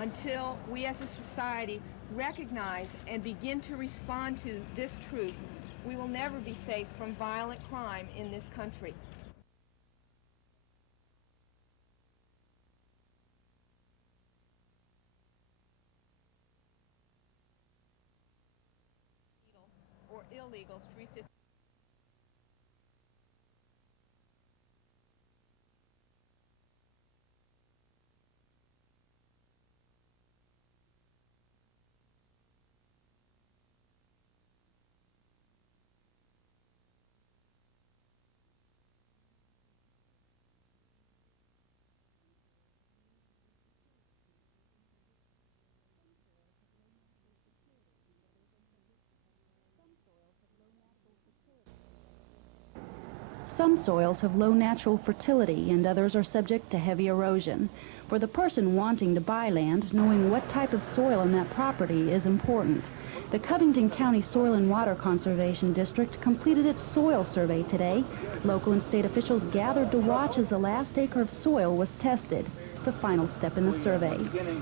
Until we as a society recognize and begin to respond to this truth, we will never be safe from violent crime in this country. Or illegal 350. Some soils have low natural fertility and others are subject to heavy erosion. For the person wanting to buy land, knowing what type of soil in that property is important. The Covington County Soil and Water Conservation District completed its soil survey today. Local and state officials gathered to watch as the last acre of soil was tested, the final step in the survey.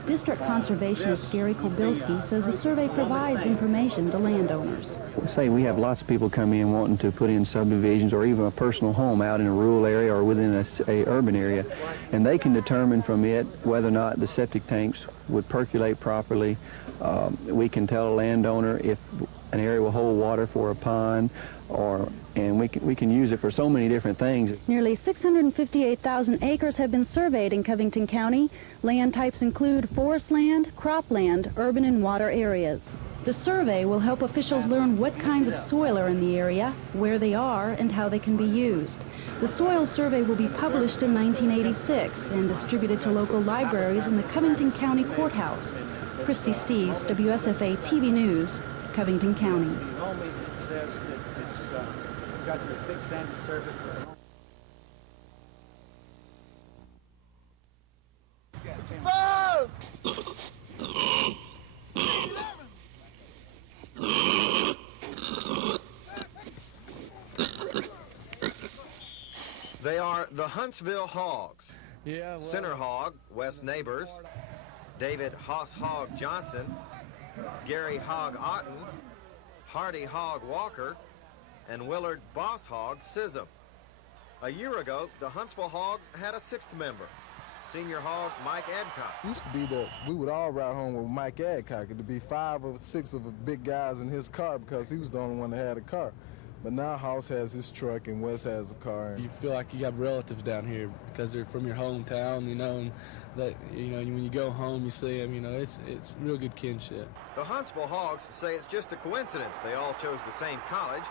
District Conservationist Gary Kobilski says the survey provides information to landowners. Say we have lots of people come in wanting to put in subdivisions or even a personal home out in a rural area or within a urban area, and they can determine from it whether or not the septic tanks would percolate properly. We can tell a landowner if an area will hold water for a pond, and we can use it for so many different things. Nearly 658,000 acres have been surveyed in Covington County. Land types include forest land, cropland, urban and water areas. The survey will help officials learn what kinds of soil are in the area, where they are, and how they can be used. The soil survey will be published in 1986 and distributed to local libraries in the Covington County Courthouse. Christy Steves, WSFA TV News, Covington County. They are the Huntsville Hogs. Center Hog, West Neighbors, David Hoss Hog Johnson, Gary Hog Otten, Hardy Hog Walker, and Willard Boss Hog Sism. A year ago, the Huntsville Hogs had a sixth member, senior hog Mike Adcock. It used to be that we would all ride home with Mike Adcock. It'd be 5 or 6 of the big guys in his car because he was the only one that had a car. But now House has his truck and Wes has a car. You feel like you have relatives down here because they're from your hometown, you know, and that, you know, when you go home, you see them, you know, it's real good kinship. The Huntsville Hogs say it's just a coincidence they all chose the same college,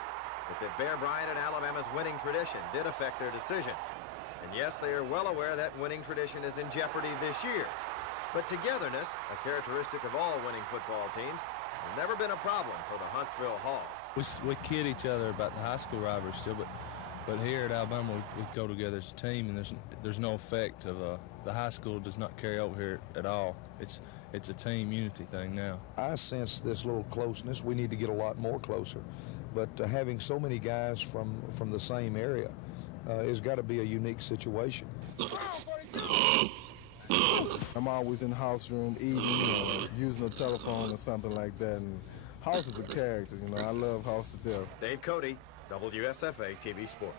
but that Bear Bryant and Alabama's winning tradition did affect their decisions. And yes, they are well aware that winning tradition is in jeopardy this year. But togetherness, a characteristic of all winning football teams, has never been a problem for the Huntsville Hogs. We kid each other about the high school rivalry still, but here at Alabama we go together as a team, and there's no effect of the high school does not carry over here at all. It's a team unity thing now. I sense this little closeness. We need to get a lot more closer, but having so many guys from the same area has got to be a unique situation. I'm always in the house room eating, you know, using a telephone or something like that. And House is a character, you know. I love House to death. Dave Cody, WSFA TV Sports.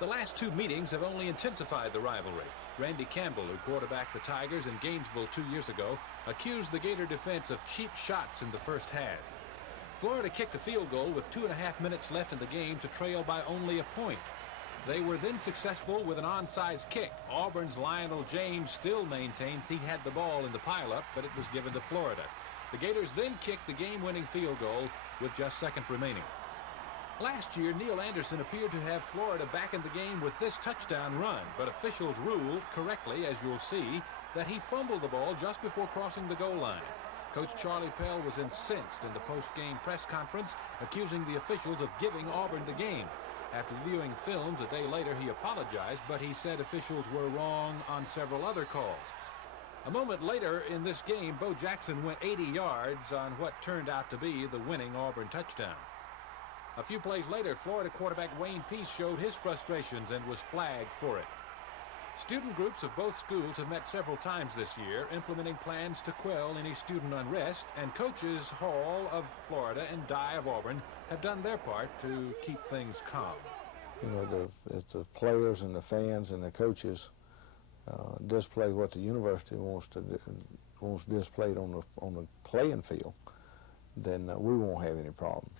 The last two meetings have only intensified the rivalry. Randy Campbell, who quarterbacked the Tigers in Gainesville 2 years ago, accused the Gator defense of cheap shots in the first half. Florida kicked a field goal with 2.5 minutes left in the game to trail by only a point. They were then successful with an onside kick. Auburn's Lionel James still maintains he had the ball in the pileup, but it was given to Florida. The Gators then kicked the game-winning field goal with just seconds remaining. Last year, Neil Anderson appeared to have Florida back in the game with this touchdown run, but officials ruled correctly, as you'll see, that he fumbled the ball just before crossing the goal line. Coach Charlie Pell was incensed in the post-game press conference, accusing the officials of giving Auburn the game. After viewing films a day later, he apologized, but he said officials were wrong on several other calls. A moment later in this game, Bo Jackson went 80 yards on what turned out to be the winning Auburn touchdown. A few plays later, Florida quarterback Wayne Peace showed his frustrations and was flagged for it. Student groups of both schools have met several times this year, implementing plans to quell any student unrest, and coaches Hall of Florida and Dye of Auburn have done their part to keep things calm. You know, it's the players and the fans and the coaches display what the university wants displayed on the playing field, then we won't have any problems.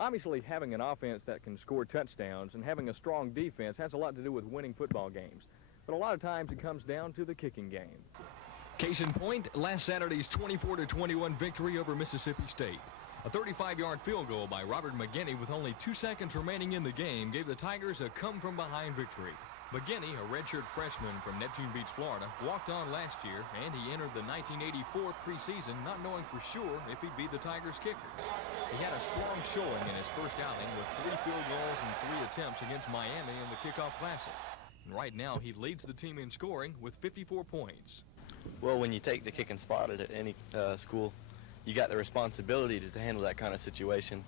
Obviously, having an offense that can score touchdowns and having a strong defense has a lot to do with winning football games. But a lot of times it comes down to the kicking game. Case in point, last Saturday's 24-21 victory over Mississippi State. A 35-yard field goal by Robert McGinney with only 2 seconds remaining in the game gave the Tigers a come-from-behind victory. McGinney, a redshirt freshman from Neptune Beach, Florida, walked on last year, and he entered the 1984 preseason not knowing for sure if he'd be the Tigers' kicker. He had a strong showing in his first outing with 3 field goals and 3 attempts against Miami in the Kickoff Classic. And right now, he leads the team in scoring with 54 points. Well, when you take the kicking spot at any school, you got the responsibility to handle that kind of situation.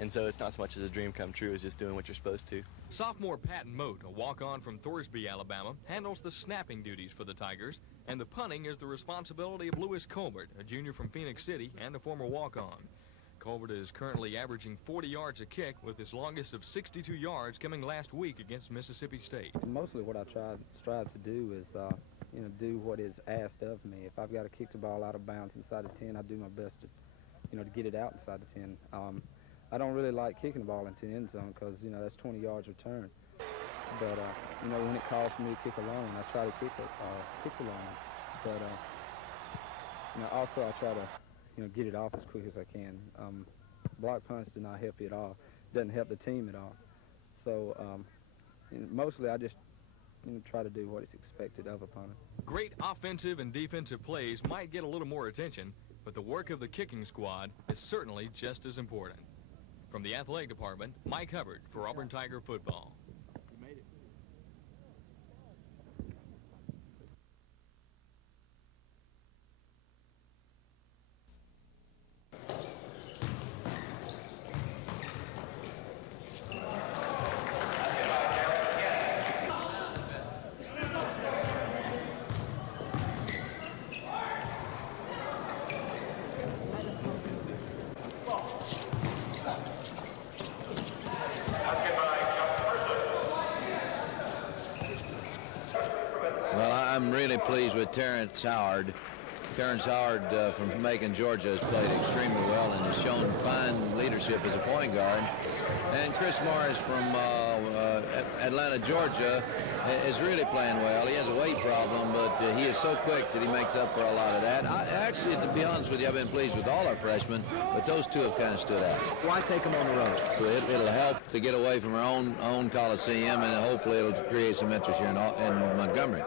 And so it's not so much as a dream come true as just doing what you're supposed to. Sophomore Patton Moat, a walk-on from Thorsby, Alabama, handles the snapping duties for the Tigers, and the punting is the responsibility of Lewis Colbert, a junior from Phoenix City and a former walk-on. Colbert is currently averaging 40 yards a kick, with his longest of 62 yards coming last week against Mississippi State. Mostly what I strive to do is, do what is asked of me. If I've got to kick the ball out of bounds inside the 10, I do my best to, to get it out inside the 10. I don't really like kicking the ball into the end zone because, that's 20 yards return. But, when it calls for me to kick a long, I try to kick the long. But, also I try to, get it off as quick as I can. Block punts do not help you at all. Doesn't help the team at all. So, mostly I just try to do what is expected of opponent. Great offensive and defensive plays might get a little more attention, but the work of the kicking squad is certainly just as important. From the athletic department, Mike Hubbard for Auburn Tiger football. I'm really pleased with Terrence Howard. Terrence Howard from Macon, Georgia, has played extremely well and has shown fine leadership as a point guard. And Chris Morris from Atlanta, Georgia, is really playing well. He has a weight problem, but he is so quick that he makes up for a lot of that. Actually, to be honest with you, I've been pleased with all our freshmen, but those two have kind of stood out. Why take them on the road? It'll help to get away from our own Coliseum, and hopefully it'll create some interest here in Montgomery.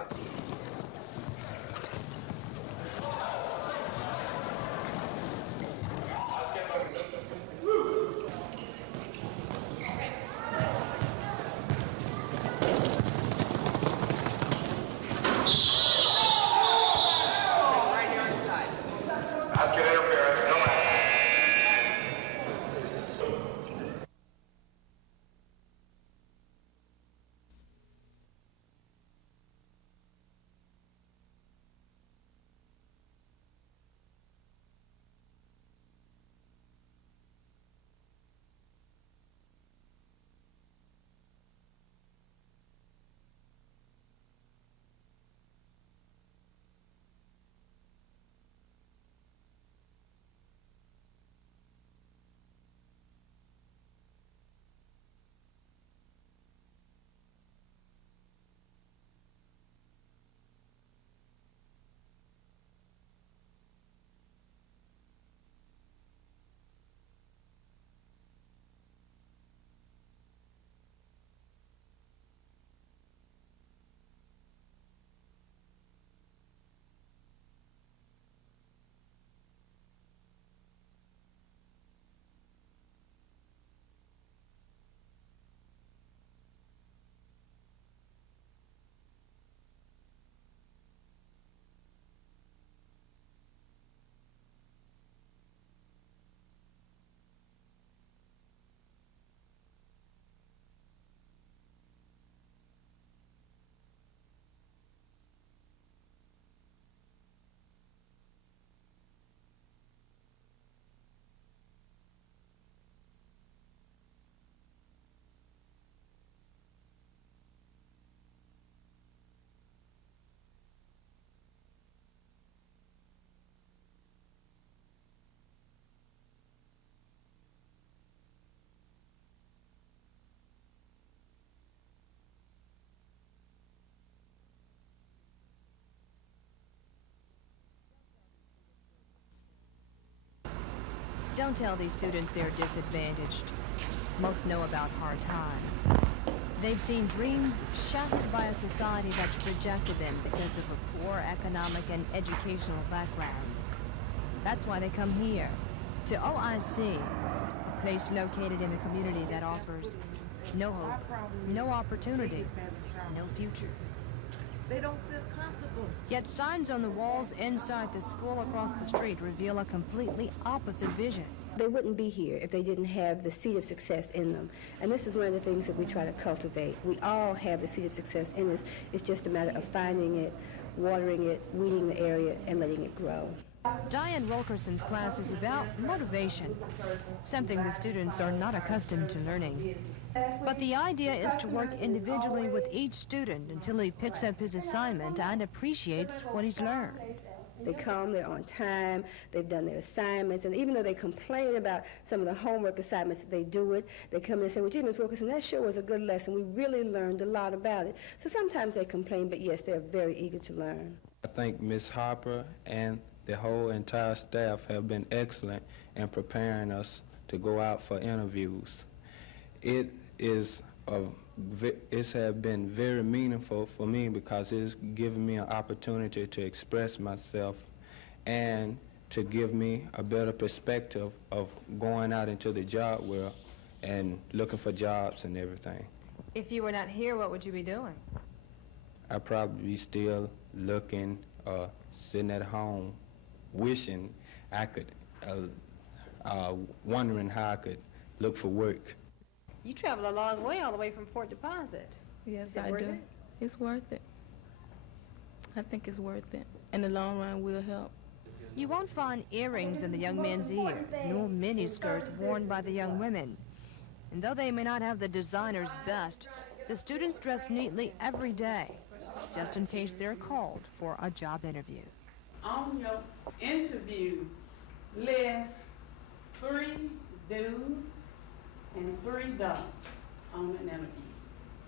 Don't tell these students they're disadvantaged. Most know about hard times. They've seen dreams shattered by a society that's rejected them because of a poor economic and educational background. That's why they come here, to OIC, a place located in a community that offers no hope, no opportunity, no future. They don't feel comfortable. Yet signs on the walls inside the school across the street reveal a completely opposite vision. They wouldn't be here if they didn't have the seed of success in them. And this is one of the things that we try to cultivate. We all have the seed of success in us. It's just a matter of finding it, watering it, weeding the area, and letting it grow. Diane Wilkerson's class is about motivation, something the students are not accustomed to learning. But the idea is to work individually with each student until he picks up his assignment and appreciates what he's learned. They come, they're on time, they've done their assignments, and even though they complain about some of the homework assignments, they do it. They come in and say, well, gee, Ms. Wilkerson, that sure was a good lesson. We really learned a lot about it. So sometimes they complain, but yes, they're very eager to learn. I think Ms. Harper and the whole entire staff have been excellent in preparing us to go out for interviews. It has been very meaningful for me because it's given me an opportunity to express myself and to give me a better perspective of going out into the job world and looking for jobs and everything. If you were not here, what would you be doing? I'd probably be still looking, sitting at home, wishing I could, wondering how I could look for work. You travel a long way all the way from Fort Deposit. Yes, Is it I worth do. it? It's worth it. I think it's worth it. In the long run, will help. You won't find earrings in the young men's ears, nor miniskirts worn by the young women. And though they may not have the designer's best, the students dress neatly every day, just in case they're called for a job interview. On your interview list 3 do's and 3 don'ts on an interview.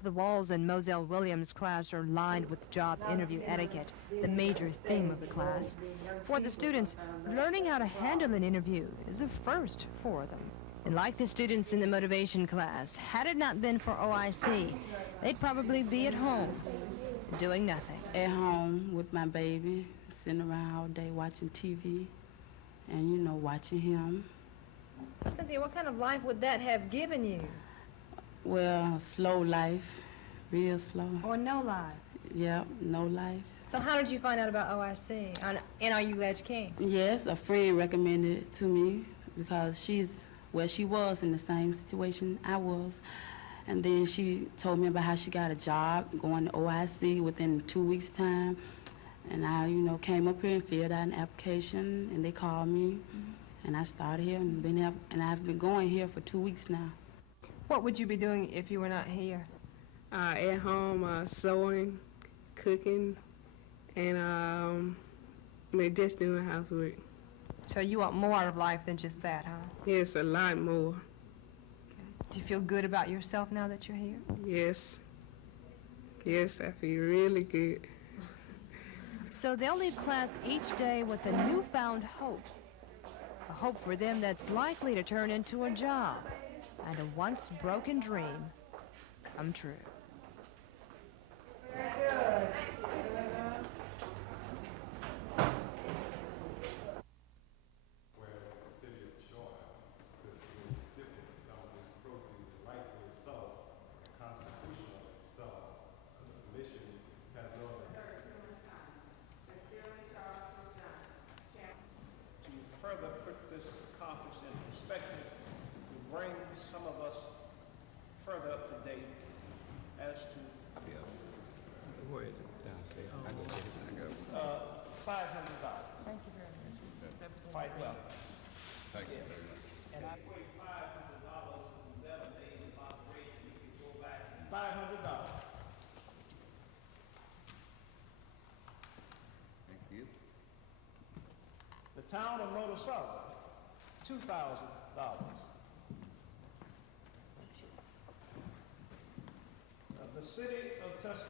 The walls in Moselle Williams' class are lined with job interview etiquette, the major theme of the class. For the students, learning how to handle an interview is a first for them. And like the students in the motivation class, had it not been for OIC, they'd probably be at home, doing nothing. At home with my baby, sitting around all day watching TV and, you know, watching him. Well, Cynthia, what kind of life would that have given you? Well, slow life, real slow. Or no life? Yep, no life. So how did you find out about OIC? And are you glad you came? Yes, a friend recommended it to me because she was in the same situation I was. And then she told me about how she got a job going to OIC within 2 weeks' time. And I, you know, came up here and filled out an application, and they called me. And I started here and I've been going here for 2 weeks now. What would you be doing if you were not here? At home, sewing, cooking, and just doing housework. So you want more out of life than just that, huh? Yes, a lot more. Do you feel good about yourself now that you're here? Yes. Yes, I feel really good. So they'll leave class each day with a newfound hope. A hope for them that's likely to turn into a job and a once broken dream come true. Very good. Whereas the city of Troy could be the recipient of some of these proceeds, rightfully so, and constitutionally so, the commission has no other. To further put this conference in perspective, to bring some of us further up to date as to where is it? Downstairs. I go get it. I go. $500. Thank you very much. Quite well. Thank you very much. And I put $500 in 11 days of operation. We could go back $500. Thank you. The town of Monticello, $2,000. The city of Tuscaloosa.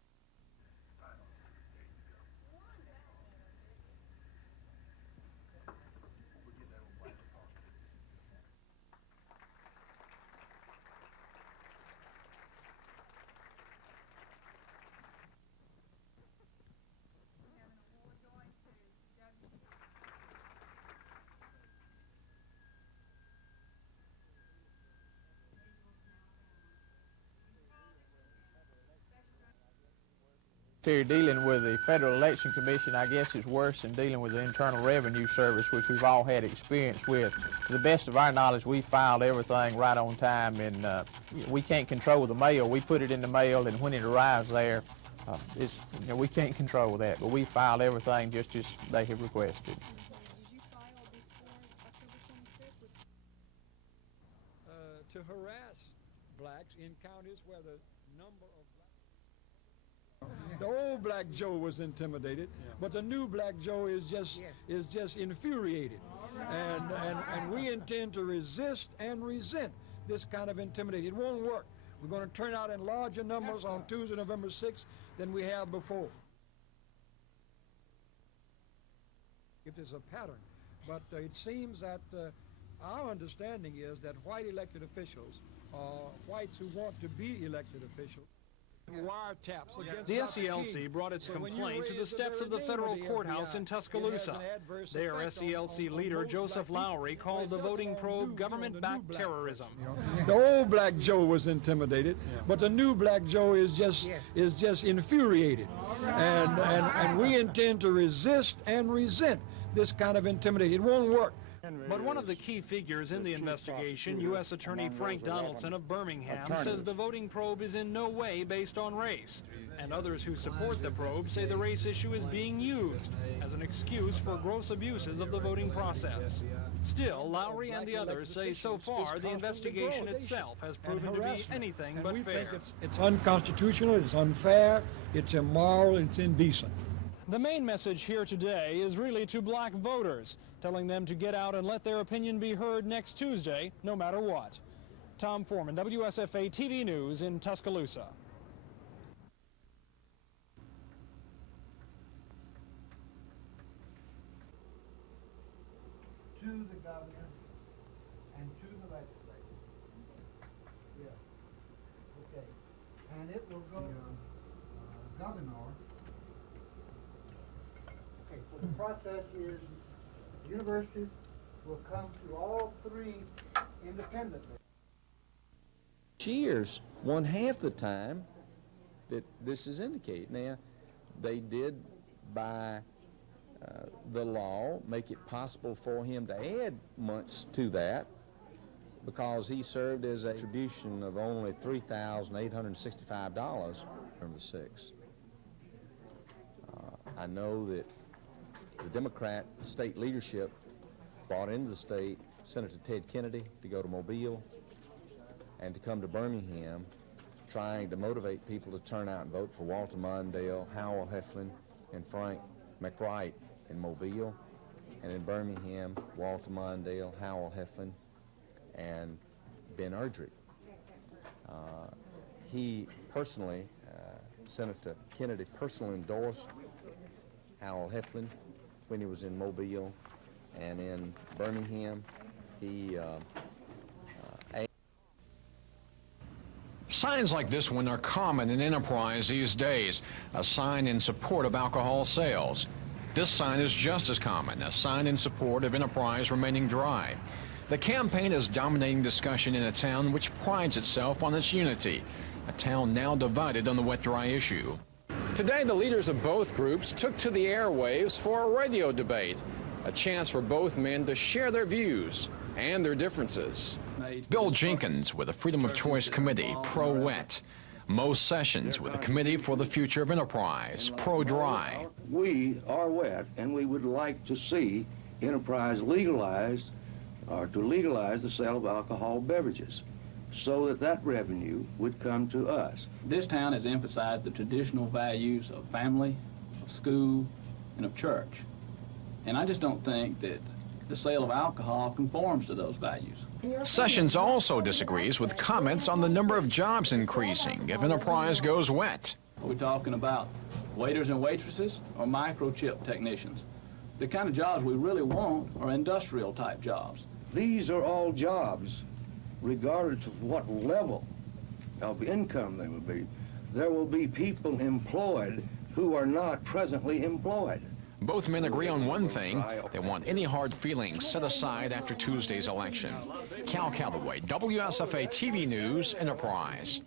Dealing with the Federal Election Commission, I guess, is worse than dealing with the Internal Revenue Service, which we've all had experience with. To the best of our knowledge, we filed everything right on time, and we can't control the mail. We put it in the mail, and when it arrives there, we can't control that. But we filed everything just as they have requested. To harass blacks in counties where the number of the old Black Joe was intimidated, but the new Black Joe is just infuriated, and we intend to resist and resent this kind of intimidation. It won't work. We're going to turn out in larger numbers on Tuesday, November 6th, than we have before. If there's a pattern, but it seems that our understanding is that white elected officials, whites who want to be elected officials, wiretaps against the Dr. SELC King. brought its So when you complaint to the raise steps of the very federal name of the courthouse FBI, in it Tuscaloosa. has an adverse There, effect SELC on leader most Joseph black people. Lowry called the voting probe government-backed terrorism. The old Black Joe was intimidated, but the new Black Joe is just infuriated, and we intend to resist and resent this kind of intimidation. It won't work. But one of the key figures in the investigation, U.S. Attorney Frank Donaldson of Birmingham, says the voting probe is in no way based on race. And others who support the probe say the race issue is being used as an excuse for gross abuses of the voting process. Still, Lowry and the others say so far the investigation itself has proven to be anything but fair. It's unconstitutional, it's unfair, it's immoral, it's indecent. The main message here today is really to black voters, telling them to get out and let their opinion be heard next Tuesday, no matter what. Tom Foreman, WSFA TV News in Tuscaloosa. To the governor and to the legislature. Yeah. Okay. And it will go to governor. Okay, so the process is universities will come to all three independently. Years, one half the time that this is indicated. Now, they did by the law make it possible for him to add months to that because he served as a contribution of only $3,865 from the 6. I know that the Democrat state leadership brought into the state Senator Ted Kennedy to go to Mobile and to come to Birmingham, trying to motivate people to turn out and vote for Walter Mondale, Howell Heflin, and Frank McWright in Mobile, and in Birmingham, Walter Mondale, Howell Heflin, and Ben Erdrich. He personally, Senator Kennedy personally endorsed Howell Heflin when he was in Mobile, and in Birmingham, he Signs like this one are common in Enterprise these days, a sign in support of alcohol sales. This sign is just as common, a sign in support of Enterprise remaining dry. The campaign is dominating discussion in a town which prides itself on its unity, a town now divided on the wet-dry issue. Today, the leaders of both groups took to the airwaves for a radio debate, a chance for both men to share their views and their differences. Bill Jenkins with the Freedom of Choice Committee, pro-wet. Mo Sessions with the Committee for the Future of Enterprise, pro-dry. We are wet, and we would like to see Enterprise legalized, or to legalize the sale of alcohol beverages, so that that revenue would come to us. This town has emphasized the traditional values of family, of school, and of church. And I just don't think that the sale of alcohol conforms to those values. Sessions also disagrees with comments on the number of jobs increasing if Enterprise goes wet. Are we talking about waiters and waitresses or microchip technicians? The kind of jobs we really want are industrial type jobs. These are all jobs, regardless of what level of income they will be. There will be people employed who are not presently employed. Both men agree on one thing. They want any hard feelings set aside after Tuesday's election. Cal Calloway, WSFA TV News, Enterprise.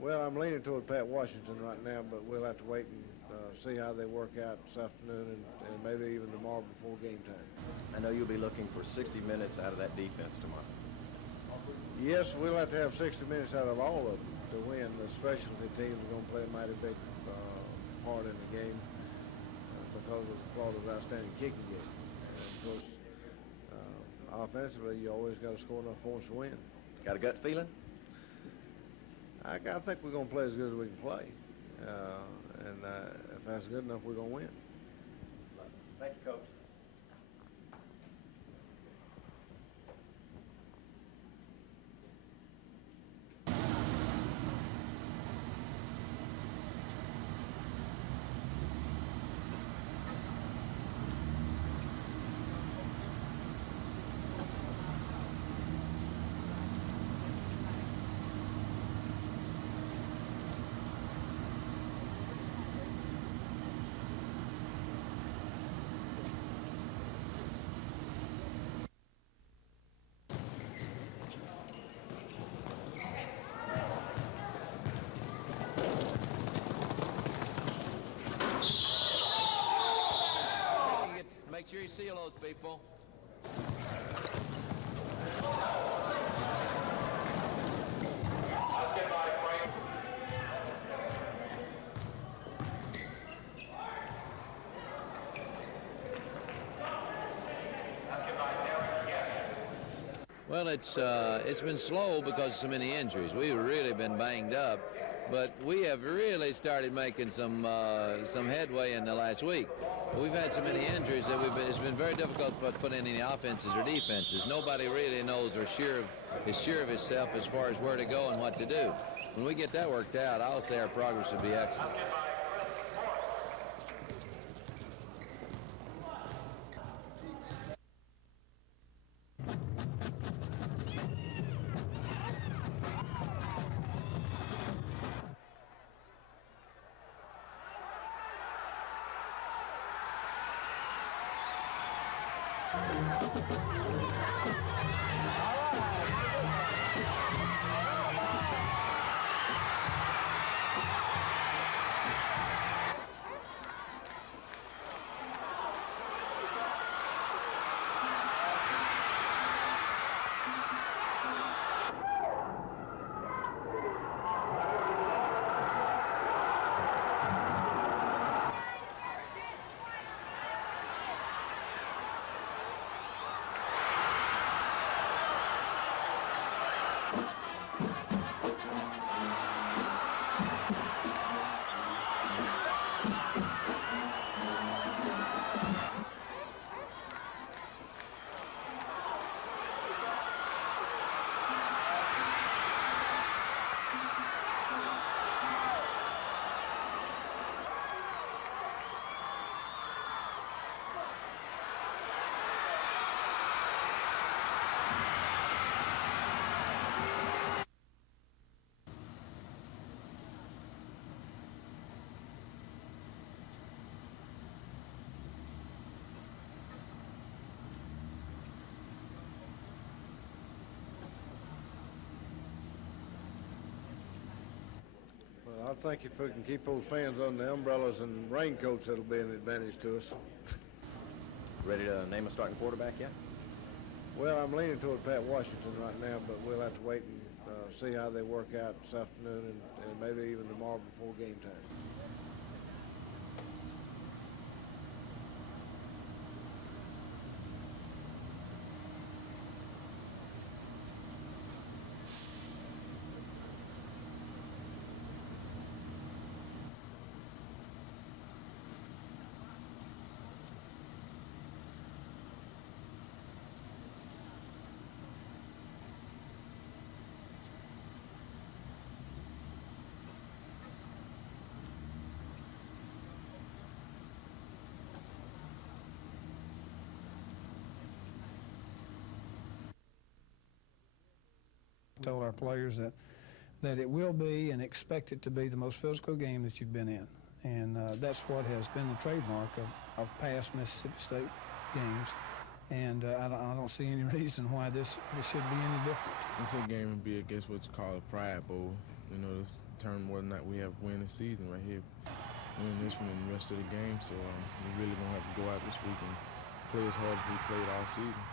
Well, I'm leaning toward Pat Washington right now, but we'll have to wait and see how they work out this afternoon and maybe even tomorrow before game time. I know you'll be looking for 60 minutes out of that defense tomorrow. Yes, we'll have to have 60 minutes out of all of them to win. The specialty teams are going to play a mighty big part in the game because of Florida's outstanding kicking game. And of course, offensively, you always got to score enough points to win. Got a gut feeling? I think we're going to play as good as we can play. And if that's good enough, we're going to win. Thank you, Coach. Make sure you seal those people. Well, it's been slow because of so many injuries. We've really been banged up, but we have really started making some headway in the last week. We've had so many injuries that it's been very difficult to put in any offenses or defenses. Nobody really knows or is sure of himself as far as where to go and what to do. When we get that worked out, I'll say our progress will be excellent. Well, I think if we can keep those fans on the umbrellas and raincoats, that'll be an advantage to us. Ready to name a starting quarterback yet? Well, I'm leaning toward Pat Washington right now, but we'll have to wait and see how they work out this afternoon and maybe even tomorrow before game time. Told our players that it will be and expect it to be the most physical game that you've been in. And that's what has been the trademark of past Mississippi State games. And I don't see any reason why this should be any different. It's a game to be against what's called a Pride Bowl. You know, this term whether or not we have win the season right here. Win this one and the rest of the game. So we really don't have to go out this week and play as hard as we played all season.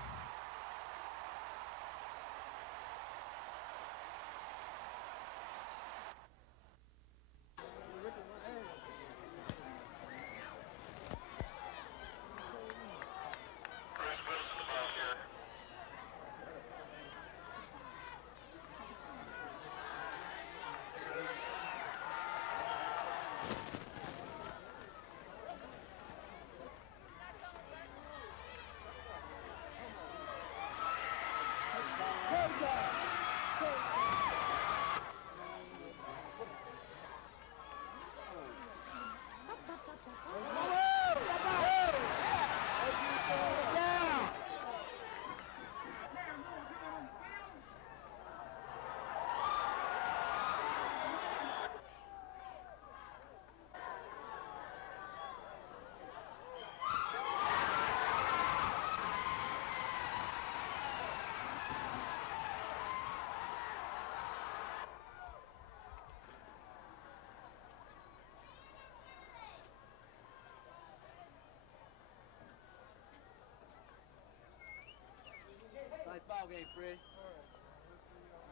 Nice ball game, Fred.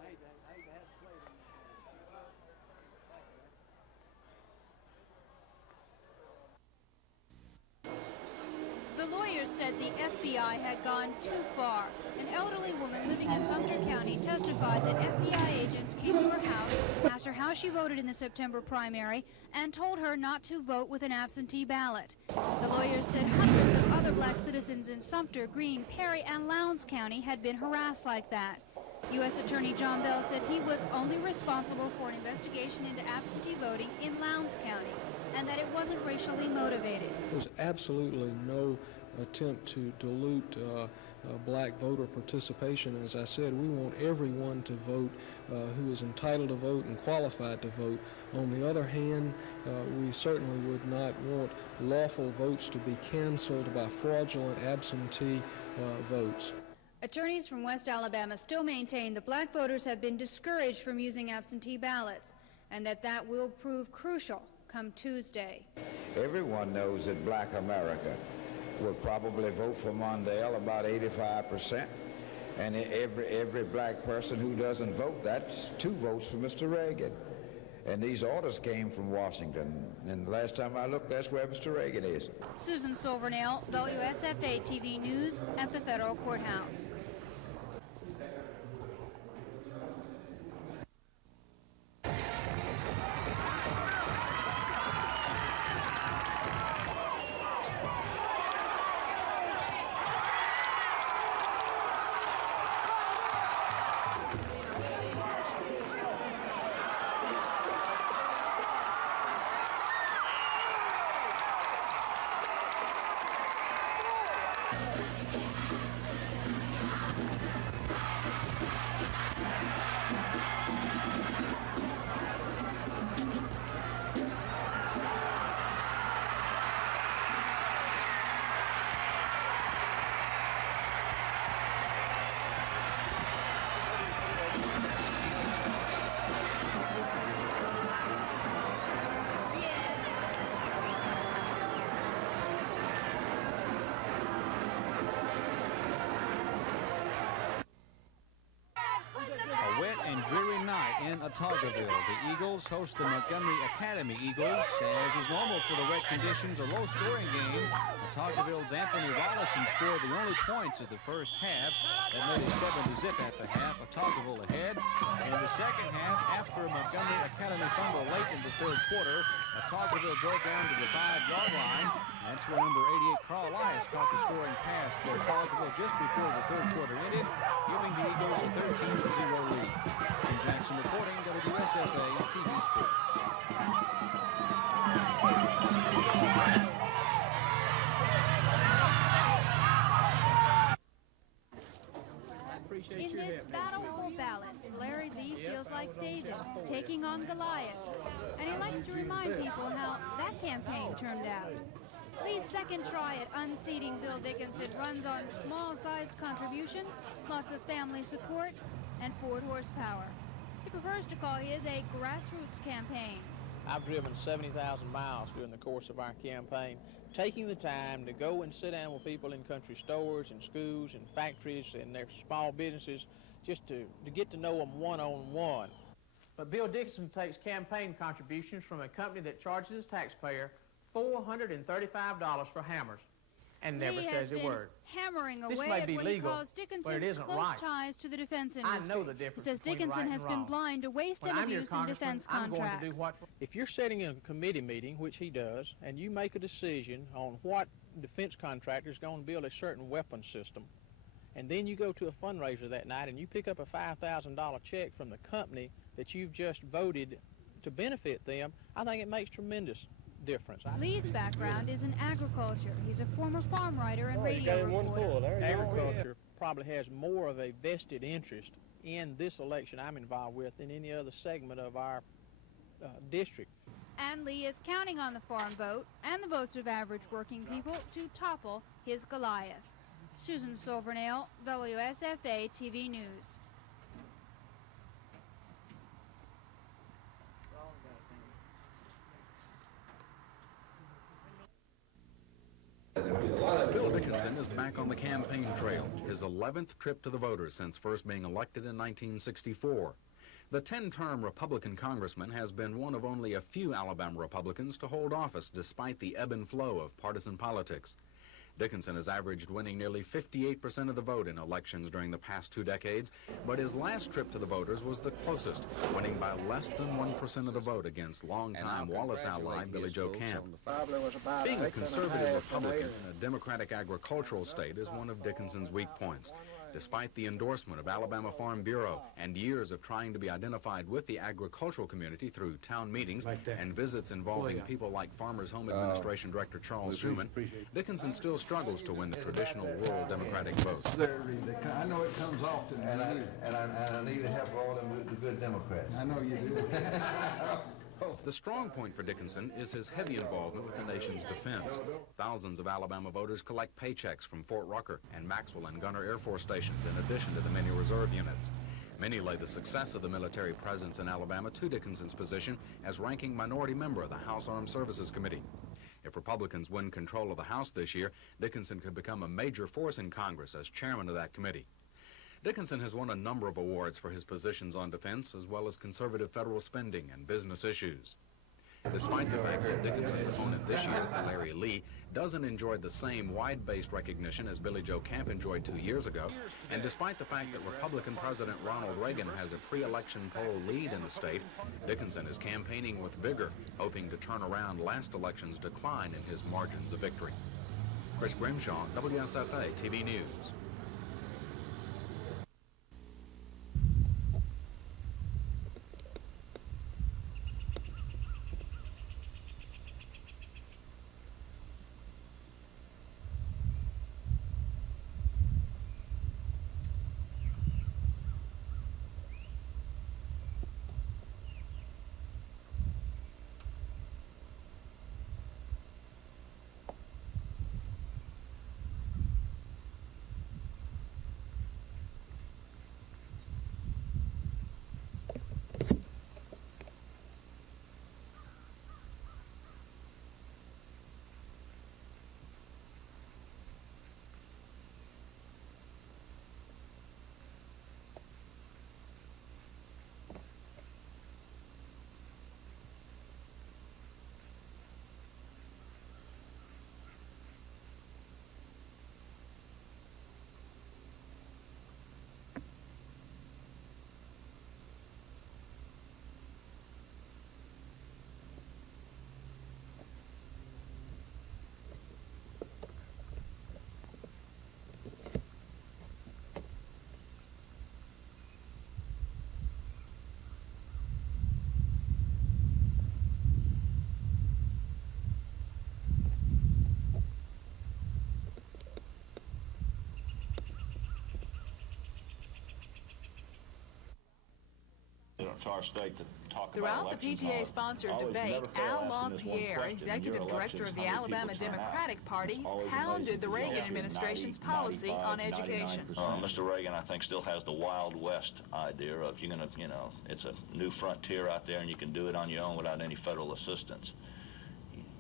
I hate to have to play them. The lawyers say said the FBI had gone too far. An elderly woman living in Sumter County testified that FBI agents came to her house, asked her how she voted in the September primary, and told her not to vote with an absentee ballot. The lawyers said hundreds of other black citizens in Sumter, Greene, Perry, and Lowndes County had been harassed like that. U.S. Attorney John Bell said he was only responsible for an investigation into absentee voting in Lowndes County, and that it wasn't racially motivated. There's absolutely no attempt to dilute black voter participation. As I said, we want everyone to vote who is entitled to vote and qualified to vote. On the other hand, we certainly would not want lawful votes to be canceled by fraudulent absentee votes. Attorneys from West Alabama still maintain the black voters have been discouraged from using absentee ballots, and that will prove crucial come Tuesday. Everyone knows that black America will probably vote for Mondale, about 85%. And every black person who doesn't vote, that's 2 votes for Mr. Reagan. And these orders came from Washington. And the last time I looked, that's where Mr. Reagan is. Susan Silvernail, WSFA TV News at the Federal Courthouse. In Otagoville, the Eagles host the Montgomery Academy Eagles. As is normal for the wet conditions, a low-scoring game. Otagoville's Anthony Rollison scored the only points of the first half. That made it 7-0 at the half. Otagoville ahead. In the second half, after a Montgomery Academy fumble late in the third quarter, Otagoville drove down to the 5-yard line. That's where number 88, Carl Elias, caught the scoring pass for Otagoville just before the third quarter ended, giving the Eagles a 13-0 lead. Jim Jackson reporting, WSFA TV Sports. In this battle for ballots, Larry Lee feels like David taking on Goliath. And he likes to remind people how that campaign turned out. Lee's second try at unseating Bill Dickinson runs on small-sized contributions, lots of family support, and Ford horsepower. He prefers to call his a grassroots campaign. I've driven 70,000 miles during the course of our campaign, taking the time to go and sit down with people in country stores and schools and factories and their small businesses just to get to know them one-on-one. But Bill Dixon takes campaign contributions from a company that charges its taxpayer $435 for hammers and never says a word. Hammering away This may be at what legal, he calls Dickinson's but it isn't close right. ties to the defense industry. I know the difference He says between Dickinson right has and been wrong. blind to waste When and I'm your abuse in congressman, defense I'm contracts. going to do what... If you're sitting in a committee meeting, which he does, and you make a decision on what defense contractor is going to build a certain weapon system, and then you go to a fundraiser that night and you pick up a $5,000 check from the company that you've just voted to benefit them, I think it makes tremendous difference. Lee's background is in agriculture. He's a former farm writer and radio reporter. Agriculture probably has more of a vested interest in this election I'm involved with than any other segment of our district. And Lee is counting on the farm vote and the votes of average working people to topple his Goliath. Susan Silvernail, WSFA TV News. Bill Dickinson is back on the campaign trail, his 11th trip to the voters since first being elected in 1964. The 10-term Republican congressman has been one of only a few Alabama Republicans to hold office despite the ebb and flow of partisan politics. Dickinson has averaged winning nearly 58% of the vote in elections during the past 2 decades, but his last trip to the voters was the closest, winning by less than 1% of the vote against longtime Wallace ally Billy Joe Camp. Being a conservative Republican in a Democratic agricultural state is one of Dickinson's weak points. Despite the endorsement of Alabama Farm Bureau and years of trying to be identified with the agricultural community through town meetings and visits involving people like Farmers Home Administration Director Charles Schuman, Dickinson still struggles to win the traditional rural Democratic vote. I know it comes often. And I need the help of all the good Democrats. I know you do. The strong point for Dickinson is his heavy involvement with the nation's defense. Thousands of Alabama voters collect paychecks from Fort Rucker and Maxwell and Gunner Air Force stations in addition to the many reserve units. Many lay the success of the military presence in Alabama to Dickinson's position as ranking minority member of the House Armed Services Committee. If Republicans win control of the House this year, Dickinson could become a major force in Congress as chairman of that committee. Dickinson has won a number of awards for his positions on defense, as well as conservative federal spending and business issues. Despite the fact that Dickinson's opponent this year, Larry Lee, doesn't enjoy the same wide-based recognition as Billy Joe Camp enjoyed 2 years ago, and despite the fact that Republican President Ronald Reagan has a pre-election poll lead in the state, Dickinson is campaigning with vigor, hoping to turn around last election's decline in his margins of victory. Chris Grimshaw, WSFA TV News. To our state to talk Throughout about the PTA-sponsored debate, Al LaPierre, executive director of the Alabama Democratic Party, pounded the Reagan administration's policy on education. Mr. Reagan, I think, still has the Wild West idea of you're going to, it's a new frontier out there and you can do it on your own without any federal assistance.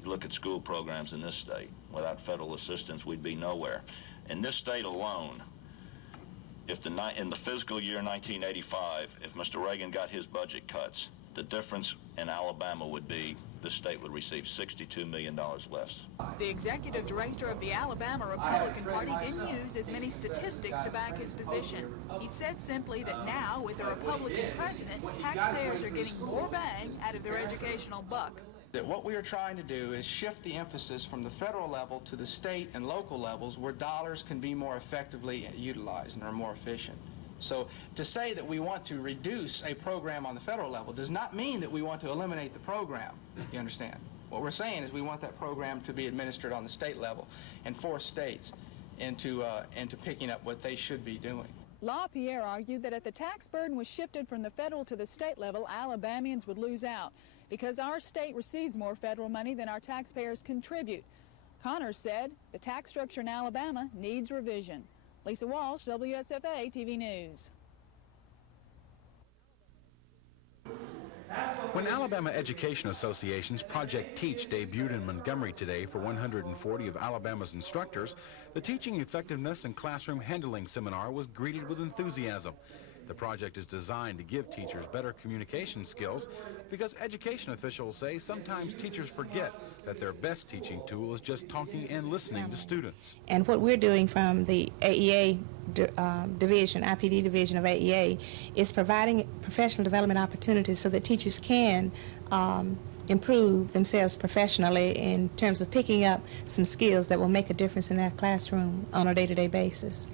You look at school programs in this state. Without federal assistance, we'd be nowhere. In this state alone, in the fiscal year 1985, if Mr. Reagan got his budget cuts, the difference in Alabama would be the state would receive $62 million less. The executive director of the Alabama Republican Party didn't use as many statistics to back his position. He said simply that now, with a Republican president, taxpayers are getting more bang out of their educational buck. That what we are trying to do is shift the emphasis from the federal level to the state and local levels where dollars can be more effectively utilized and are more efficient. So to say that we want to reduce a program on the federal level does not mean that we want to eliminate the program, you understand? What we're saying is we want that program to be administered on the state level and force states into picking up what they should be doing. LaPierre argued that if the tax burden was shifted from the federal to the state level, Alabamians would lose out, because our state receives more federal money than our taxpayers contribute. Connors said the tax structure in Alabama needs revision. Lisa Walsh, WSFA TV News. When Alabama Education Association's Project Teach debuted in Montgomery today for 140 of Alabama's instructors, the Teaching Effectiveness and Classroom Handling Seminar was greeted with enthusiasm. The project is designed to give teachers better communication skills because education officials say sometimes teachers forget that their best teaching tool is just talking and listening to students. And what we're doing from the AEA division, IPD division of AEA, is providing professional development opportunities so that teachers can improve themselves professionally in terms of picking up some skills that will make a difference in their classroom on a day-to-day basis.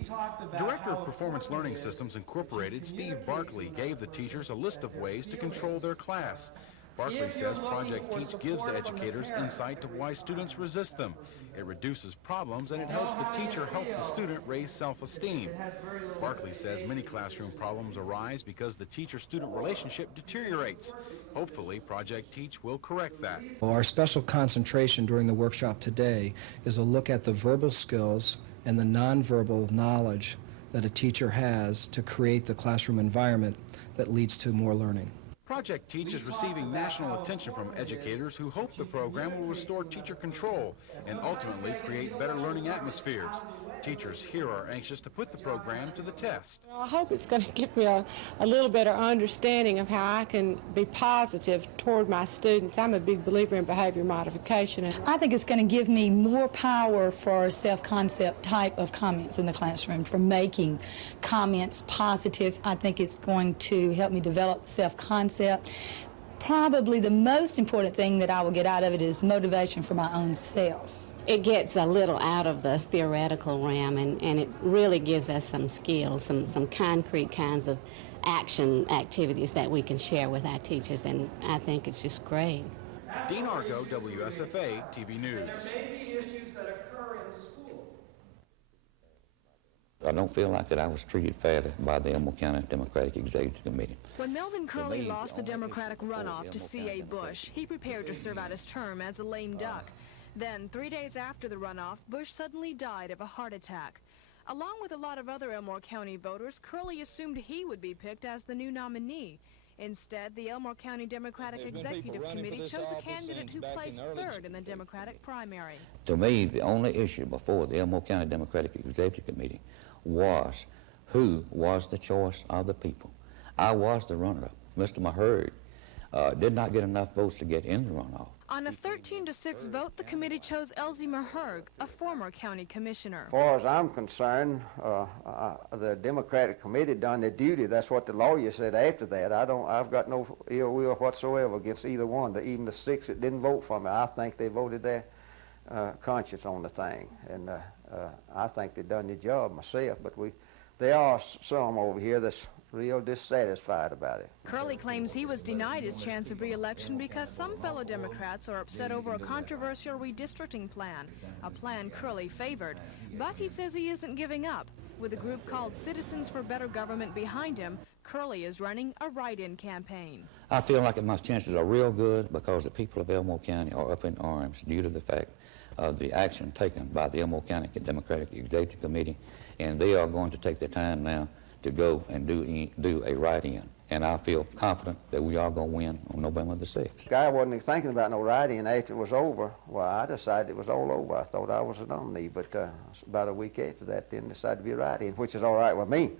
Director of Performance Learning Systems Incorporated, Steve Barkley, gave the teachers a list of ways to control their class. Barkley says Project Teach gives the educators insight to why students resist them. It reduces problems and it helps the teacher help the student raise self-esteem. Barkley says many classroom problems arise because the teacher-student relationship deteriorates. Hopefully, Project Teach will correct that. Our special concentration during the workshop today is a look at the verbal skills and the nonverbal knowledge that a teacher has to create the classroom environment that leads to more learning. Project Teach is receiving national attention from educators who hope the program will restore teacher control and ultimately create better learning atmospheres. Teachers here are anxious to put the program to the test. I hope it's going to give me a little better understanding of how I can be positive toward my students. I'm a big believer in behavior modification. I think it's going to give me more power for self-concept type of comments in the classroom, for making comments positive. I think it's going to help me develop self-concept. Probably the most important thing that I will get out of it is motivation for my own self. It gets a little out of the theoretical realm, and it really gives us some skills, some concrete kinds of action activities that we can share with our teachers, and I think it's just great. Dean Argo, WSFA TV News. I don't feel like that I was treated fairly by the Elmo County Democratic Executive Committee. When Melvin Curley lost the Democratic runoff to C.A. Bush, he prepared to serve out his term as a lame duck. Then, 3 days after the runoff, Bush suddenly died of a heart attack. Along with a lot of other Elmore County voters, Curley assumed he would be picked as the new nominee. Instead, the Elmore County Democratic Executive Committee chose a candidate who placed third in the Democratic primary. To me, the only issue before the Elmo County Democratic Executive Committee was who was the choice of the people. I was the runner-up. Mr. Maherg did not get enough votes to get in the runoff. On a 13-6 vote, the committee chose Elsie Maherg, a former county commissioner. As far as I'm concerned, the Democratic Committee done their duty. That's what the lawyer said after that. I've got no ill will whatsoever against either one. Even the 6 that didn't vote for me, I think they voted their conscience on the thing. And I think they done their job myself. But there are some over here that's real dissatisfied about it. Curley claims he was denied his chance of re-election because some fellow Democrats are upset over a controversial redistricting plan, a plan Curley favored. But he says he isn't giving up. With a group called Citizens for Better Government behind him, Curley is running a write-in campaign. I feel like my chances are real good because the people of Elmo County are up in arms due to the fact of the action taken by the Elmo County Democratic Executive Committee, and they are going to take their time now to go and do a write-in. And I feel confident that we are going to win on November the 6th. I wasn't thinking about no write-in after it was over. Well, I decided it was all over. I thought I was a nominee, but about a week after that, then decided to be a write-in, which is all right with me.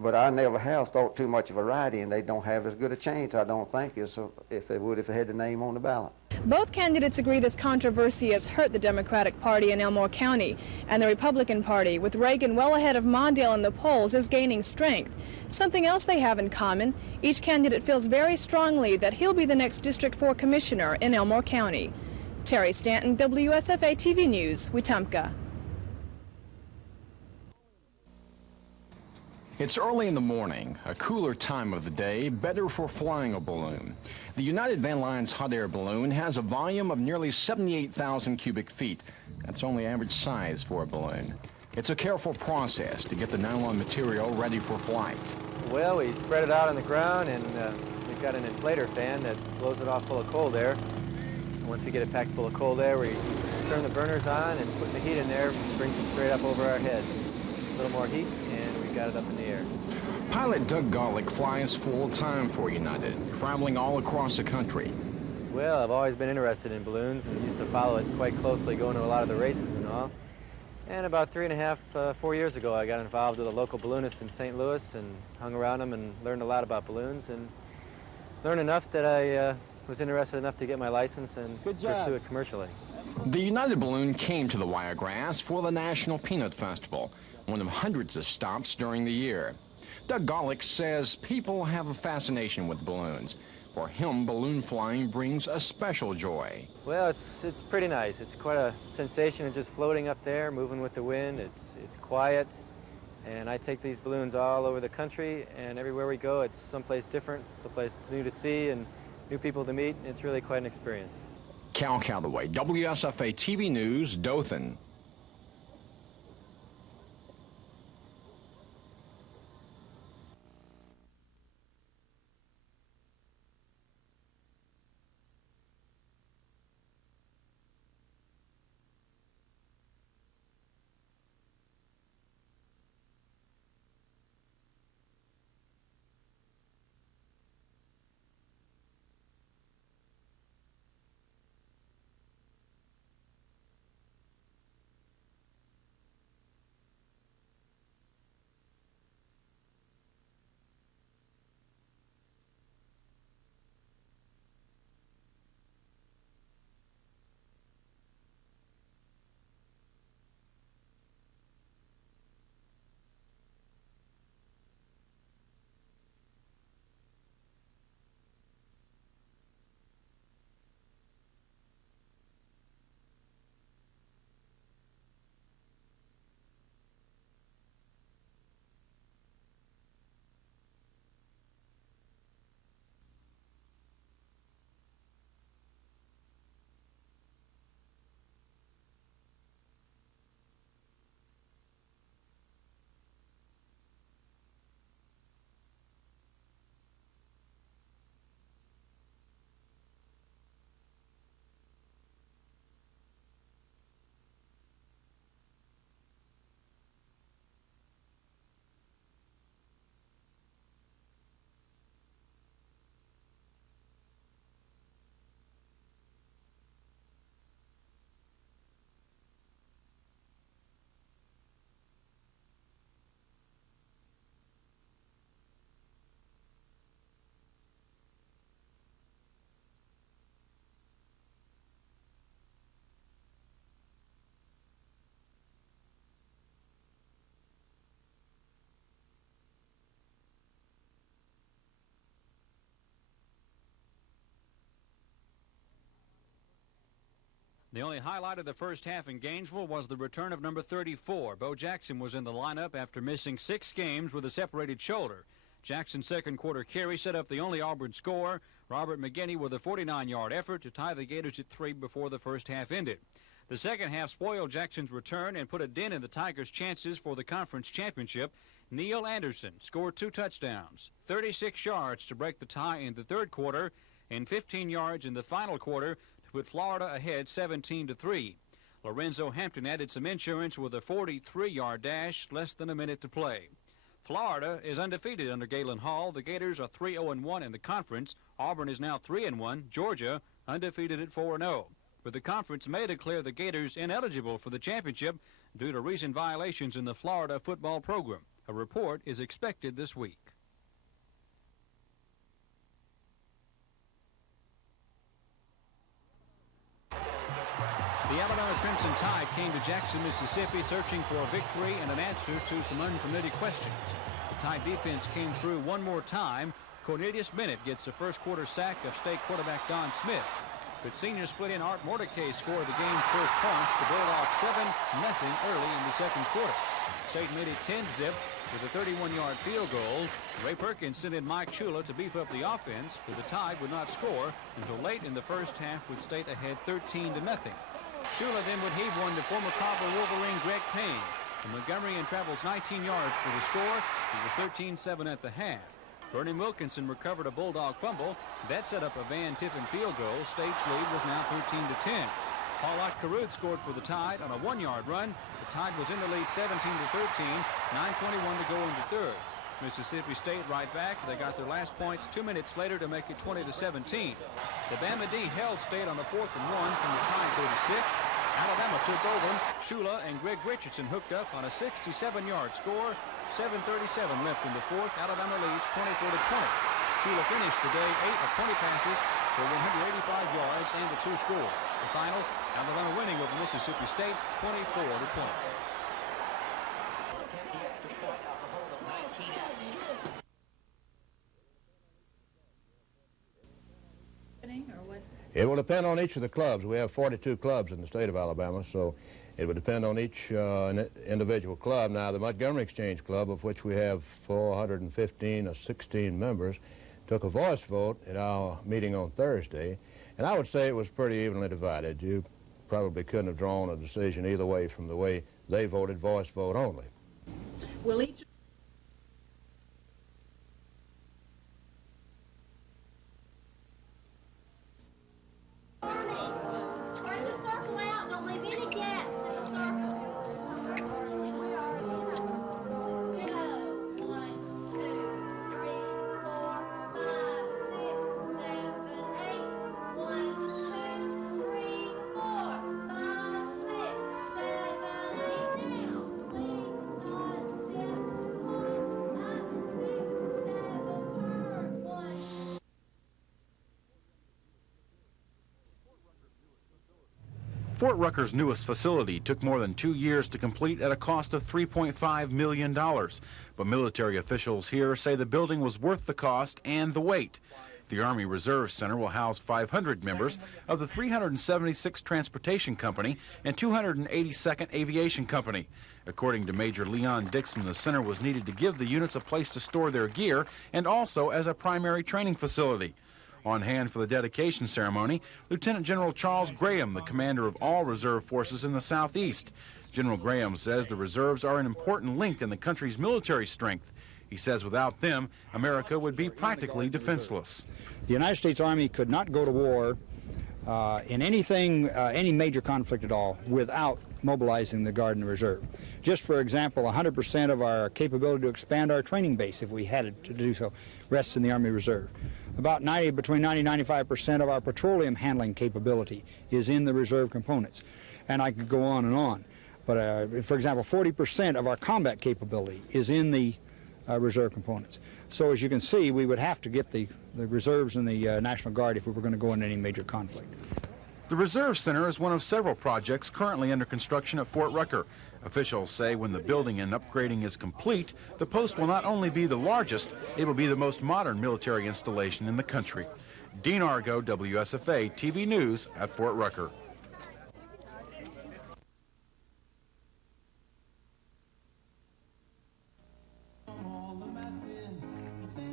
But I never have thought too much of a write-in. They don't have as good a chance, I don't think, as if they would if they had the name on the ballot. Both candidates agree this controversy has hurt the Democratic Party in Elmore County, and the Republican Party, with Reagan well ahead of Mondale in the polls, is gaining strength. Something else they have in common, each candidate feels very strongly that he'll be the next District 4 Commissioner in Elmore County. Terry Stanton, WSFA TV News, Wetumpka. It's early in the morning, a cooler time of the day, better for flying a balloon. The United Van Lines hot air balloon has a volume of nearly 78,000 cubic feet. That's only average size for a balloon. It's a careful process to get the nylon material ready for flight. Well, we spread it out on the ground, and we've got an inflator fan that blows it off full of cold air. Once we get it packed full of cold air, we turn the burners on and put the heat in there, brings it straight up over our head. A little more heat, and we got it up in the air. Pilot Doug Garlick flies full-time for United, traveling all across the country. Well, I've always been interested in balloons and used to follow it quite closely, going to a lot of the races and all. And about 3.5, 4 years ago, I got involved with a local balloonist in St. Louis and hung around him and learned a lot about balloons and learned enough that I was interested enough to get my license and pursue it commercially. The United Balloon came to the Wiregrass for the National Peanut Festival, one of hundreds of stops during the year. Doug Garlick says people have a fascination with balloons. For him, balloon flying brings a special joy. Well, it's pretty nice. It's quite a sensation of just floating up there, moving with the wind. It's quiet, and I take these balloons all over the country, and everywhere we go, it's someplace different. It's a place new to see and new people to meet. It's really quite an experience. Cal Calloway, WSFA TV News, Dothan. The only highlight of the first half in Gainesville was the return of number 34. Bo Jackson was in the lineup after missing 6 games with a separated shoulder. Jackson's second quarter carry set up the only Auburn score. Robert McGinney with a 49-yard effort to tie the Gators at 3 before the first half ended. The second half spoiled Jackson's return and put a dent in the Tigers' chances for the conference championship. Neil Anderson scored 2 touchdowns, 36 yards to break the tie in the third quarter, and 15 yards in the final quarter to put Florida ahead 17-3. Lorenzo Hampton added some insurance with a 43-yard dash, less than a minute to play. Florida is undefeated under Galen Hall. The Gators are 3-0-1 in the conference. Auburn is now 3-1. Georgia undefeated at 4-0. But the conference may declare the Gators ineligible for the championship due to recent violations in the Florida football program. A report is expected this week. The Alabama Crimson Tide came to Jackson, Mississippi, searching for a victory and an answer to some unfamiliar questions. The Tide defense came through one more time. Cornelius Bennett gets the first quarter sack of State quarterback Don Smith. But senior split-in Art Mordecai scored the game's first points to Bulldogs 7-0 early in the second quarter. State made it 10-zip with a 31-yard field goal. Ray Perkins sent in Mike Chula to beef up the offense, but the Tide would not score until late in the first half with State ahead 13-0. Chula then would heave one to former Carver Wolverine Greg Payne. And Montgomery travels 19 yards for the score. It was 13-7 at the half. Vernon Wilkinson recovered a Bulldog fumble. That set up a Van Tiffen field goal. State's lead was now 13-10. Paulette Caruth scored for the Tide on a 1-yard run. The Tide was in the lead 17-13, 9:21 to go in the third. Mississippi State right back. They got their last points 2 minutes later to make it 20-17. The Bama D held State on the 4th and 1 from the Tide 36. Alabama took over. Shula and Greg Richardson hooked up on a 67-yard score. 7:37 left in the fourth. Alabama leads 24-20. Shula finished the day 8 of 20 passes for 185 yards and the 2 scores. The final, Alabama winning over Mississippi State 24-20. It will depend on each of the clubs. We have 42 clubs in the state of Alabama, so it would depend on each individual club. Now, the Montgomery Exchange Club, of which we have 415 or 16 members, took a voice vote at our meeting on Thursday, and I would say it was pretty evenly divided. You probably couldn't have drawn a decision either way from the way they voted, voice vote only. Will each Fort Rucker's newest facility took more than 2 years to complete at a cost of $3.5 million. But military officials here say the building was worth the cost and the wait. The Army Reserve Center will house 500 members of the 376th Transportation Company and 282nd Aviation Company. According to Major Leon Dixon, the center was needed to give the units a place to store their gear and also as a primary training facility. On hand for the dedication ceremony, Lieutenant General Charles Graham, the commander of all reserve forces in the Southeast. General Graham says the reserves are an important link in the country's military strength. He says without them, America would be practically defenseless. The United States Army could not go to war in anything, any major conflict at all, without mobilizing the Guard and the Reserve. Just for example, 100% of our capability to expand our training base, if we had it to do so, rests in the Army Reserve. About between 90 and 95% of our petroleum handling capability is in the reserve components. And I could go on and on. But for example, 40% of our combat capability is in the reserve components. So as you can see, we would have to get the reserves and the National Guard if we were going to go into any major conflict. The Reserve Center is one of several projects currently under construction at Fort Rucker. Officials say when the building and upgrading is complete, the post will not only be the largest, it will be the most modern military installation in the country. Dean Argo, WSFA TV News at Fort Rucker.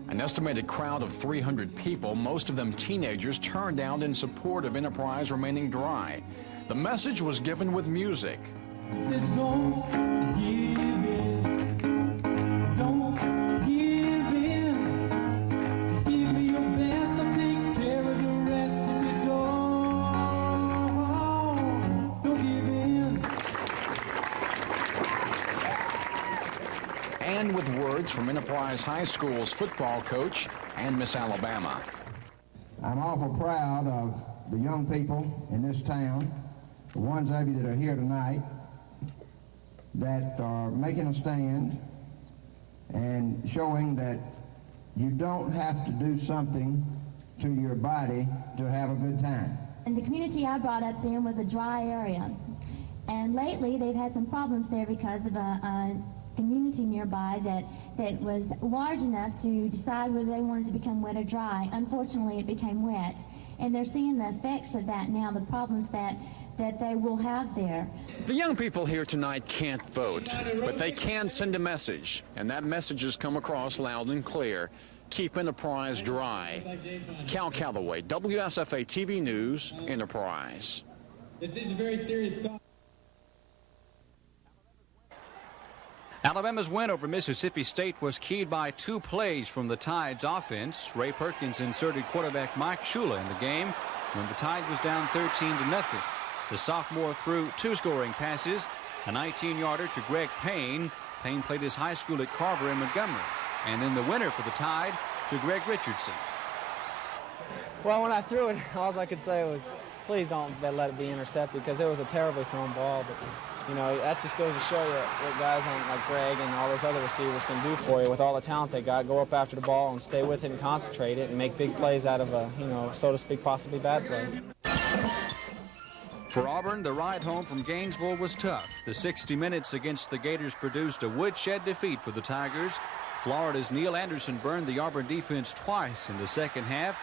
An estimated crowd of 300 people, most of them teenagers, turned out in support of Enterprise remaining dry. The message was given with music. And with words from Enterprise High School's football coach and Miss Alabama. I'm awful proud of the young people in this town, the ones of you that are here tonight, that are making a stand and showing that you don't have to do something to your body to have a good time. And the community I brought up in was a dry area. And lately they've had some problems there because of a community nearby that was large enough to decide whether they wanted to become wet or dry. Unfortunately, it became wet. And they're seeing the effects of that now, the problems that they will have there. The young people here tonight can't vote, but they can send a message, and that message has come across loud and clear. Keep Enterprise dry. Cal Calloway, WSFA TV News, Enterprise. This is a very serious call. Alabama's win over Mississippi State was keyed by 2 plays from the Tide's offense. Ray Perkins inserted quarterback Mike Shula in the game when the Tide was down 13-0. The sophomore threw 2 scoring passes, a 19-yarder to Greg Payne. Payne played his high school at Carver in Montgomery. And then the winner for the Tide to Greg Richardson. Well, when I threw it, all I could say was, please don't let it be intercepted, because it was a terribly thrown ball. But, you know, that just goes to show you what guys like Greg and all those other receivers can do for you with all the talent they got. Go up after the ball and stay with it and concentrate it and make big plays out of a, you know, so to speak, possibly bad play. For Auburn, the ride home from Gainesville was tough. The 60 minutes against the Gators produced a woodshed defeat for the Tigers. Florida's Neil Anderson burned the Auburn defense twice in the second half.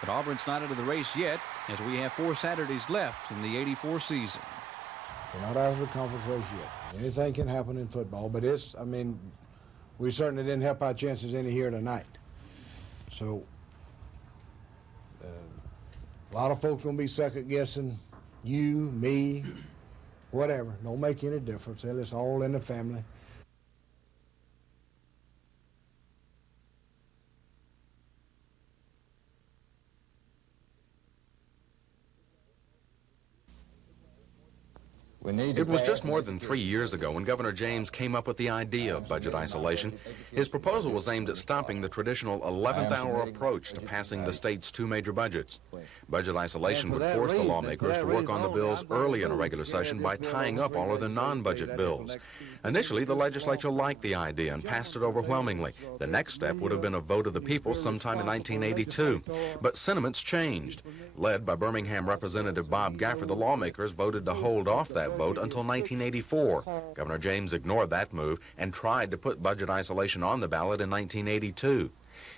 But Auburn's not out of the race yet, as we have 4 Saturdays left in the '84 season. We're not out of the conference race yet. Anything can happen in football, but I mean, we certainly didn't help our chances any here tonight. So, a lot of folks going to be second-guessing you, me, whatever. Don't make any difference. It's all in the family. It was just more than 3 years ago when Governor James came up with the idea of budget isolation. His proposal was aimed at stopping the traditional 11th hour approach to passing the state's 2 major budgets. Budget isolation would force the lawmakers to work on the bills early in a regular session by tying up all of the non-budget bills. Initially, the legislature liked the idea and passed it overwhelmingly. The next step would have been a vote of the people sometime in 1982. But sentiments changed. Led by Birmingham Representative Bob Gaffer, the lawmakers voted to hold off that vote until 1984. Governor James ignored that move and tried to put budget isolation on the ballot in 1982.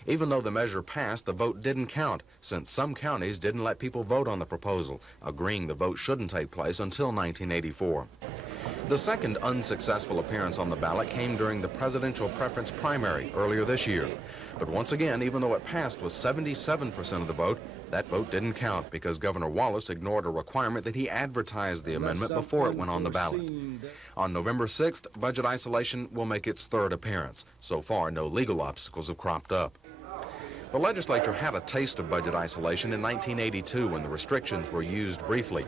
Even though the measure passed, the vote didn't count, since some counties didn't let people vote on the proposal, agreeing the vote shouldn't take place until 1984. The second unsuccessful appearance on the ballot came during the presidential preference primary earlier this year. But once again, even though it passed with 77% of the vote, that vote didn't count because Governor Wallace ignored a requirement that he advertise the amendment before it went on the ballot. On November 6th, budget isolation will make its 3rd appearance. So far, no legal obstacles have cropped up. The legislature had a taste of budget isolation in 1982 when the restrictions were used briefly.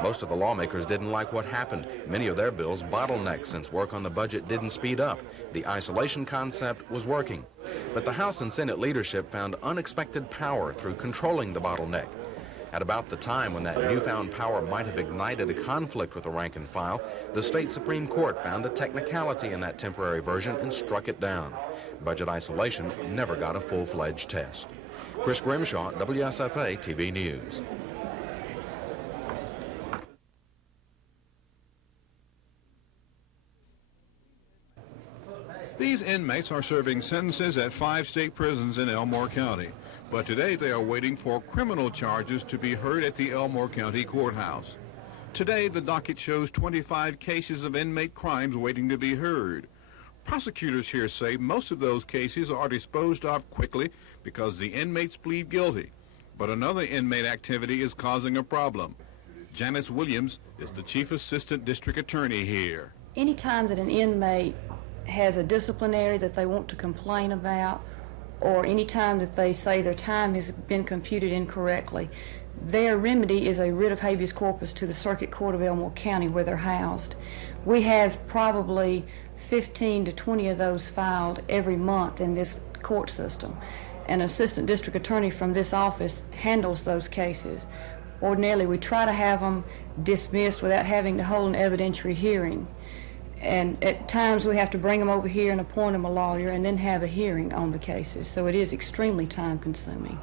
Most of the lawmakers didn't like what happened. Many of their bills bottlenecked since work on the budget didn't speed up. The isolation concept was working. But the House and Senate leadership found unexpected power through controlling the bottleneck. At about the time when that newfound power might have ignited a conflict with the rank and file, the state Supreme Court found a technicality in that temporary version and struck it down. Budget isolation never got a full-fledged test. Chris Grimshaw, WSFA TV News. These inmates are serving sentences at 5 state prisons in Elmore County. But today they are waiting for criminal charges to be heard at the Elmore County Courthouse. Today the docket shows 25 cases of inmate crimes waiting to be heard. Prosecutors here say most of those cases are disposed of quickly because the inmates plead guilty. But another inmate activity is causing a problem. Janice Williams is the Chief Assistant District Attorney here. Anytime that an inmate has a disciplinary that they want to complain about, or any time that they say their time has been computed incorrectly, their remedy is a writ of habeas corpus to the Circuit Court of Elmore County where they're housed. We have probably 15 to 20 of those filed every month in this court system. An assistant district attorney from this office handles those cases. Ordinarily, we try to have them dismissed without having to hold an evidentiary hearing. And at times we have to bring them over here and appoint them a lawyer and then have a hearing on the cases. So it is extremely time-consuming.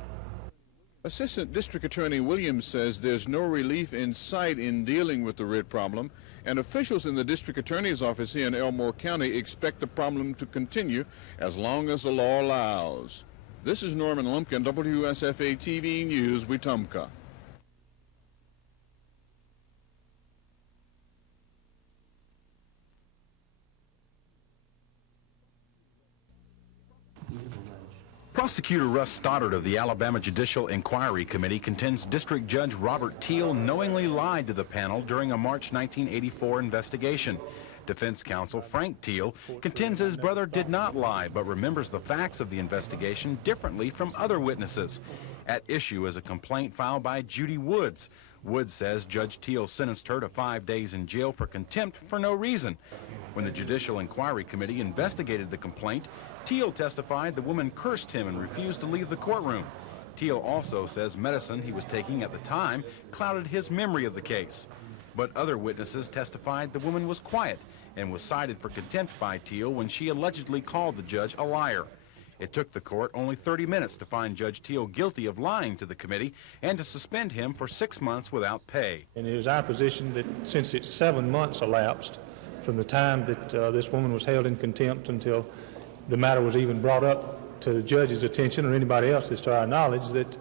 Assistant District Attorney Williams says there's no relief in sight in dealing with the writ problem, and officials in the District Attorney's office here in Elmore County expect the problem to continue as long as the law allows. This is Norman Lumpkin, WSFA TV News, Wetumpka. Prosecutor Russ Stoddard of the Alabama Judicial Inquiry Committee contends District Judge Robert Teal knowingly lied to the panel during a March 1984 investigation. Defense counsel Frank Teal contends his brother did not lie, but remembers the facts of the investigation differently from other witnesses. At issue is a complaint filed by Judy Woods. Woods says Judge Teal sentenced her to 5 days in jail for contempt for no reason. When the Judicial Inquiry Committee investigated the complaint, Teal testified the woman cursed him and refused to leave the courtroom. Teal also says medicine he was taking at the time clouded his memory of the case. But other witnesses testified the woman was quiet and was cited for contempt by Teal when she allegedly called the judge a liar. It took the court only 30 minutes to find Judge Teal guilty of lying to the committee and to suspend him for 6 months without pay. And it is our position that since it's 7 months elapsed from the time that this woman was held in contempt until the matter was even brought up to the judge's attention or anybody else's to our knowledge, that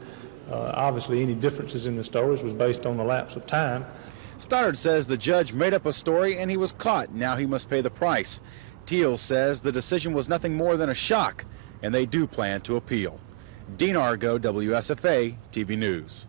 obviously any differences in the stories was based on the lapse of time. Stoddard says the judge made up a story and he was caught. Now he must pay the price. Teal says the decision was nothing more than a shock, and they do plan to appeal. Dean Argo, WSFA TV News.